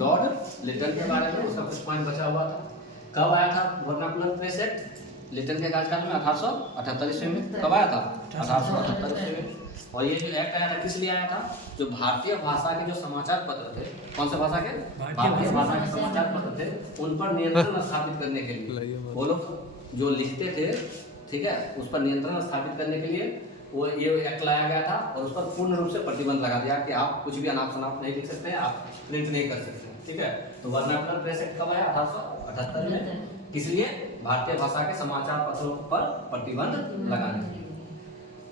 Lord Liton के बारे में उसका कुछ पॉइंट बचा हुआ था। कब आया था वर्नाकुलर प्रेस एक्ट लिटन के कार्यकाल में? 1878 ईस्वी में। कब आया था? 1878 ईस्वी में। और ये जो एक्ट आया था किस लिए आया था? जो भारतीय भाषा के जो समाचार पत्र थे, कौन से भाषा के? भारतीय भाषा के समाचार पत्र थे, उन पर नियंत्रण स्थापित करने के लिए, वो लोग जो लिखते थे, ठीक है, उस पर नियंत्रण स्थापित करने के लिए वो ये एक्ट लाया गया था। और उस पर पूर्ण रूप से प्रतिबंध लगा दिया कि आप कुछ भी अनाप शनाप नहीं लिख सकते हैं, आप प्रिंट नहीं कर सकते हैं, ठीक है। तो वर्नाकुलर प्रेस एक्ट कब आया? 1878 में। किस लिए? भारतीय भाषा के समाचार पत्रों पर प्रतिबंध लगाने के लिए।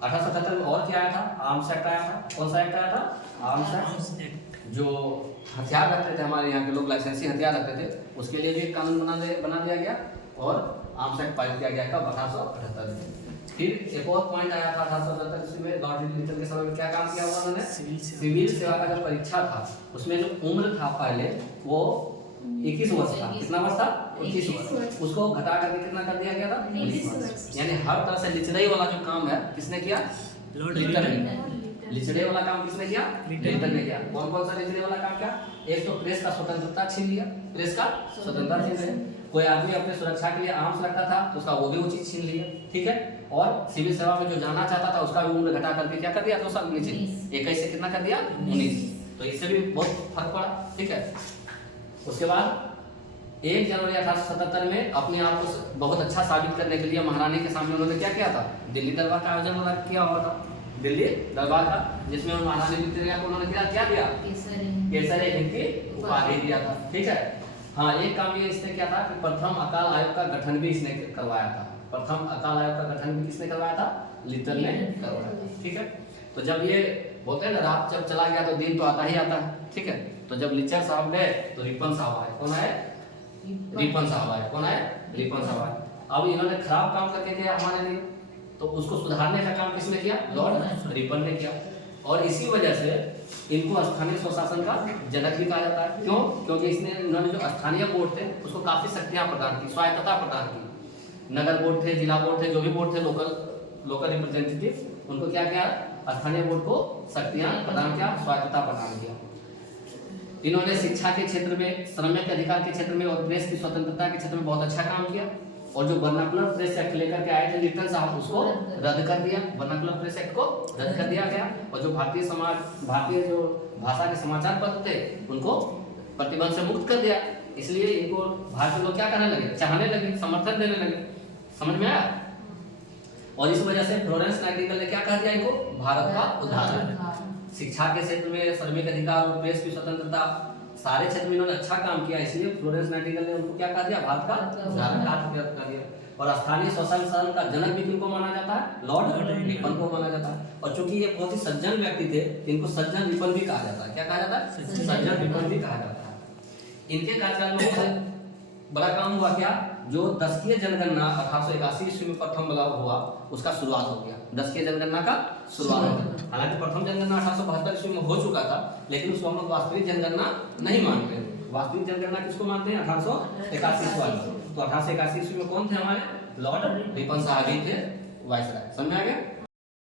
1877 में और क्या आया था? आर्म्स एक्ट आया था। कौन सा एक्ट आया था? Arms act. जो हथियार रखते थे हमारे यहाँ के लोग, लाइसेंसी हथियार रखते थे, उसके लिए भी एक कानून बना दिया गया और आर्म्स एक्ट पारित किया गया। कब? 1878 में। फिर एक और पॉइंट आया था 1877 ईस्वी में, लॉर्ड लिटन के समय में क्या काम किया हुआ उन्होंने? सिविल सेवा का जो परीक्षा था उसमें जो उम्र था पहले वो 21 वर्ष था। कितना वर्ष था? 21 वर्ष। उसको घटा करके कितना कर दिया गया था? 19 वर्ष। यानी हर तरह से लिचड़े वाला जो काम है किसने किया? लिटन ने। लिचड़े वाला काम किसने किया? लिटन ने किया। कौन कौन सा लिचड़े वाला काम किया? एक तो प्रेस का स्वतंत्रता छीन लिया, प्रेस का स्वतंत्रता छीन लिया। कोई आदमी अपने सुरक्षा के लिए आर्म्स रखता था तो उसका वो भी वो चीज छीन लिया, ठीक है। और सिविल सेवा में जो जाना चाहता था उसका भी उम्र घटा करके क्या कर दिया? 2 साल नीचे, 21 से कितना कर दिया? 19। तो इससे भी बहुत फर्क पड़ा, ठीक है। उसके बाद 1 जनवरी 1877 में अपने आप को बहुत अच्छा साबित करने के लिए महारानी के सामने उन्होंने क्या किया था? दिल्ली दरबार का आयोजन किया हुआ था। दिल्ली दरबार का, जिसमें महारानी विक्टोरिया को उन्होंने क्या दिया? केसरी हिंद की उपाधि दिया था, ठीक है। हाँ, एक काम ये इसने किया था कि प्रथम अकाल आयोग का गठन भी इसने करवाया था। प्रथम अकाल आयोग का गठन भी किसने करवाया था? लिटन ने करवाया था, ठीक है। तो जब ये बोलते हैं ना, रात जब चला गया तो दिन तो आता ही आता है, ठीक है। तो जब लिचर साहब गए तो रिपन साहब आए। कौन आए? रिपन साहब आए। कौन आए? रिपन साहब आए। अब इन्होंने खराब काम करके किया हमारे लिए, तो उसको सुधारने का काम किसने किया? लॉर्ड रिपन ने किया। और इसी वजह से इनको स्थानीय स्वशासन का जनक भी कहा जाता है। क्यों? क्योंकि इन्होंने जो स्थानीय बोर्ड थे उसको काफी शक्तियां प्रदान की, स्वायत्तता प्रदान की। नगर बोर्ड थे, जिला बोर्ड थे, जो भी बोर्ड थे, लोकल रिप्रेजेंटेटिव, उनको क्या किया? स्थानीय बोर्ड को शक्तियां प्रदान किया, स्वायत्तता प्रदान किया। इन्होंने शिक्षा के क्षेत्र में, श्रमिक अधिकार के क्षेत्र में और प्रेस की स्वतंत्रता के क्षेत्र में बहुत अच्छा काम किया। और जो वर्नाकुलर प्रेस एक्ट लेकर के आए थे लिटन साहब, उसको रद्द कर दिया। वर्नाकुलर प्रेस एक्ट को रद्द कर दिया गया। और जो भारतीय जो भाषा के समाचार पत्र थे उनको प्रतिबंध से मुक्त कर दिया। इसलिए इनको भारतीय लोग क्या करने लगे? चाहने लगे, समर्थन देने लगे। समझ में आया? और इस वजह से फ्लोरेंस नाइटिंगेल ने क्या कह दिया इनको? भारत का उद्धारक। शिक्षा के क्षेत्र में, श्रमिक अधिकार और प्रेस की स्वतंत्रता, सारे क्षेत्र में इन्होंने अच्छा काम किया। इसलिए फ्लोरेंस नाइटिंगेल ने उनको क्या कह दिया? भारत का उद्धारक कर दिया। और स्थानीय स्वशासन का जनक भी किनको माना जाता है? लॉर्ड रिपन को माना जाता है। और चूंकि ये बहुत ही सज्जन व्यक्ति थे, इनको सज्जन रिपन भी कहा जाता है। क्या कहा जाता है? सज्जन रिपन भी कहा जाता है। इनके कार्यकाल में बहुत बड़ा काम हुआ। क्या? जो दशकीय जनगणना 1881 ईस्वी में प्रथम हुआ, उसका शुरुआत हो गया। दशकीय जनगणना का शुरुआत हो गया। हालांकि प्रथम जनगणना 1872 ईस्वी में हो चुका था, लेकिन उसको हम लोग वास्तविक जनगणना नहीं मानते। वास्तविक जनगणना किसको मानते हैं? 1881 ईस्वी। तो 1881 ईस्वी में कौन थे हमारे? लॉर्ड रिपन साहब ही थे वाइसराय। समझ में आ गया?